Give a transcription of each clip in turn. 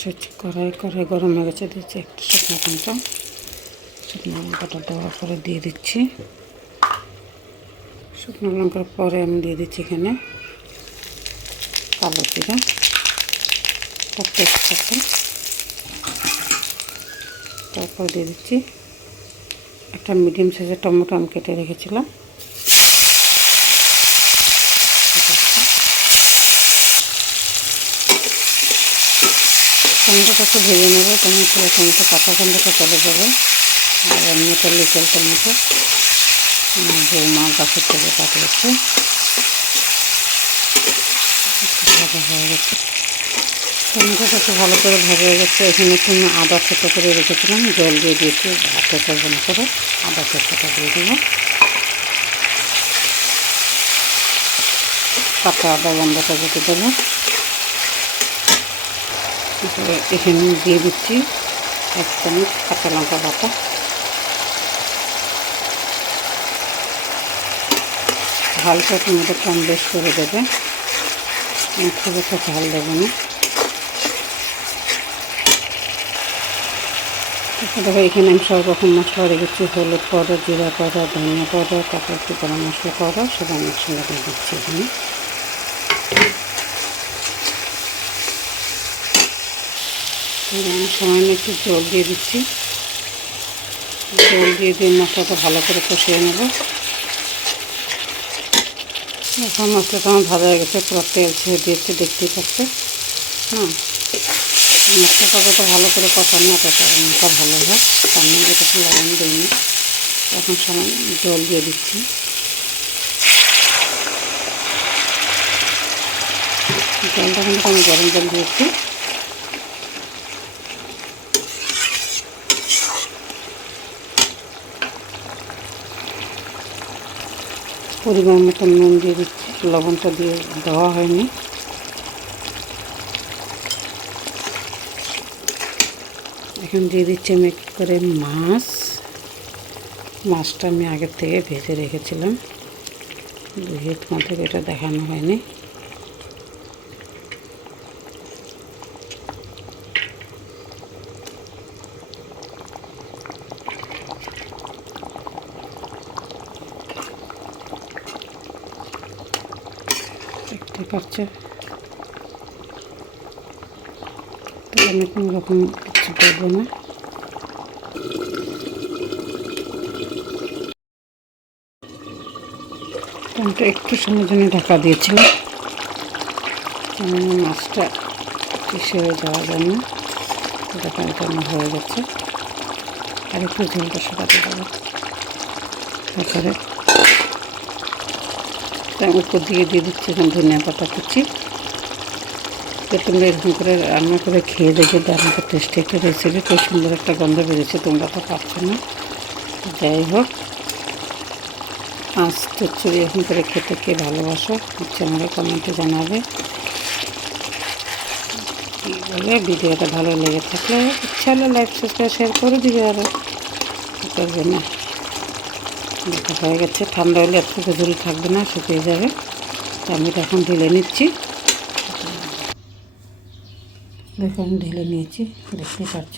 বসেছি কড়াই গরম হয়ে গেছে। দিচ্ছি একটু শুকনো লঙ্কাটা দেওয়ার পরে দিয়ে দিচ্ছি। শুকনো লঙ্কার পরে আমি দিয়ে দিচ্ছি এখানে কালো জিরা তেজপাতা। তারপর দিয়ে দিচ্ছি একটা মিডিয়াম সাইজের টমেটো আমি কেটে রেখেছিলাম। টমেটোটা একটু ভেজে নেবে, টমেটো কাঁচা গন্ধটা চলে যাবে। আর এমনিটা লিকেল টমেটো বৌমা গাছের থেকে পাঠিয়েছে। ভাজা হয়ে গেছে, টমেটোটা একটু ভালো করে ভাজা হয়ে গেছে। এখানে একটু আদা ছোটো করে রেখেছিলাম, জল দিয়ে দিয়েছি হাতে করবো না করে আদা ছোটোটা দিয়ে দেবো। কাঁচা আদা গন্ধটা যেতে দেবো। এখানে দিয়ে দিচ্ছি 1 চামচ কাঁচা লঙ্কা বাটা। ঝালটা টমেটো কম বেশ করে দেবে, খুব একটা ঝাল দেবো না। তারপরে এখানে আমি সব রকম মশলা রেখেছি, হলুদ পাউডার, জিরা পাউডার, ধনিয়া পাউডার, তারপর একটু গরম মশলা পাউডার, সেটা আমি একসঙ্গে দিয়ে দিচ্ছি। এখানে আমি সামান্য একটু জল দিয়ে দিচ্ছি। জল দিয়ে মশলাটা ভালো করে কষিয়ে নেব। এখন মশলাটা আমার ভাজা হয়ে গেছে, পুরো তেল ছেড়ে দিয়েছে, দেখতেই পাচ্ছে। মশলাটাকে তো ভালো করে কষানো অতটা ভালো হয়, সামনে যেটা লবণ দিইনি। এখন সামান্য জল দিয়ে দিচ্ছি। জলটা কিন্তু আমি গরম জল দিয়েছি। পরিমাণ মতো নুন দিয়ে দিচ্ছি, লবণটা দিয়ে দেওয়া হয়নি। এখন দিয়ে দিচ্ছি আমি একটু করে মাছটা আমি আগের থেকে ভেজে রেখেছিলাম, ধুয়ে তোমাদের এটা দেখানো হয়নি। দেখতে পাচ্ছে, তাহলে আমি কোনো রকম কিছু দেবো না। টমেটো একটু সময়ের জন্য ঢাকা দিয়েছিলাম, মাছটা সেরে যাওয়ার জন্য। এটা আমার হয়ে গেছে, আর একটু ঝোলটা শুকাতে দেবো। তারপরে উপর দিয়ে দিচ্ছি ধনিয়া পাতা কুচি। তোমরা এরকম করে রান্না করে খেয়ে দেখে দারুণ টেস্টি একটা রেসিপি, খুব সুন্দর একটা গন্ধ বেরিয়েছে, তোমরা তো পাচ্ছ না। যাই হোক, মাছ চচ্চড়ি এরকম করে খেতে কে ভালোবাসো হচ্ছে আমাকে কমেন্টে জানাবে। কী বলে, ভিডিওটা ভালো লেগে থাকলে ইচ্ছা হলে লাইক সাবস্ক্রাইব শেয়ার করে দিবে, আরও করবে না। দেখা হয়ে গেছে, ঠান্ডা হলে একটু ঝোল থাকবে না, শুকিয়ে যাবে। তো আমি এটা এখন ঢেলে নিচ্ছি। দেখো আমি ঢেলে নিয়েছি, দেখতেই পাচ্ছ।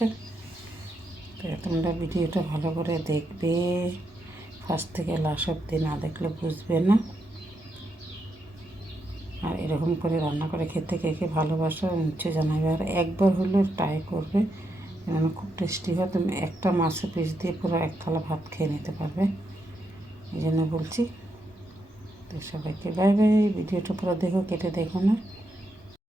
তো তোমরা ভিডিওটা ভালো করে দেখবে, ফার্স্ট থেকে লাস্ট অবধি না দেখলে বুঝবে না। আর এরকম করে রান্না করে খেতে কে কে ভালোবাসো নিশ্চয়ই জানাবে, আর একবার হলেও ট্রাই করবে, যেন খুব টেস্টি হয়। তুমি একটা মাছের পিস দিয়ে পুরো 1 থালা ভাত খেয়ে নিতে পারবে, এই জন্য বলছি। তো সবাইকে বাই বাই। ভিডিওটা পুরো দেখো, কেটে দেখো না।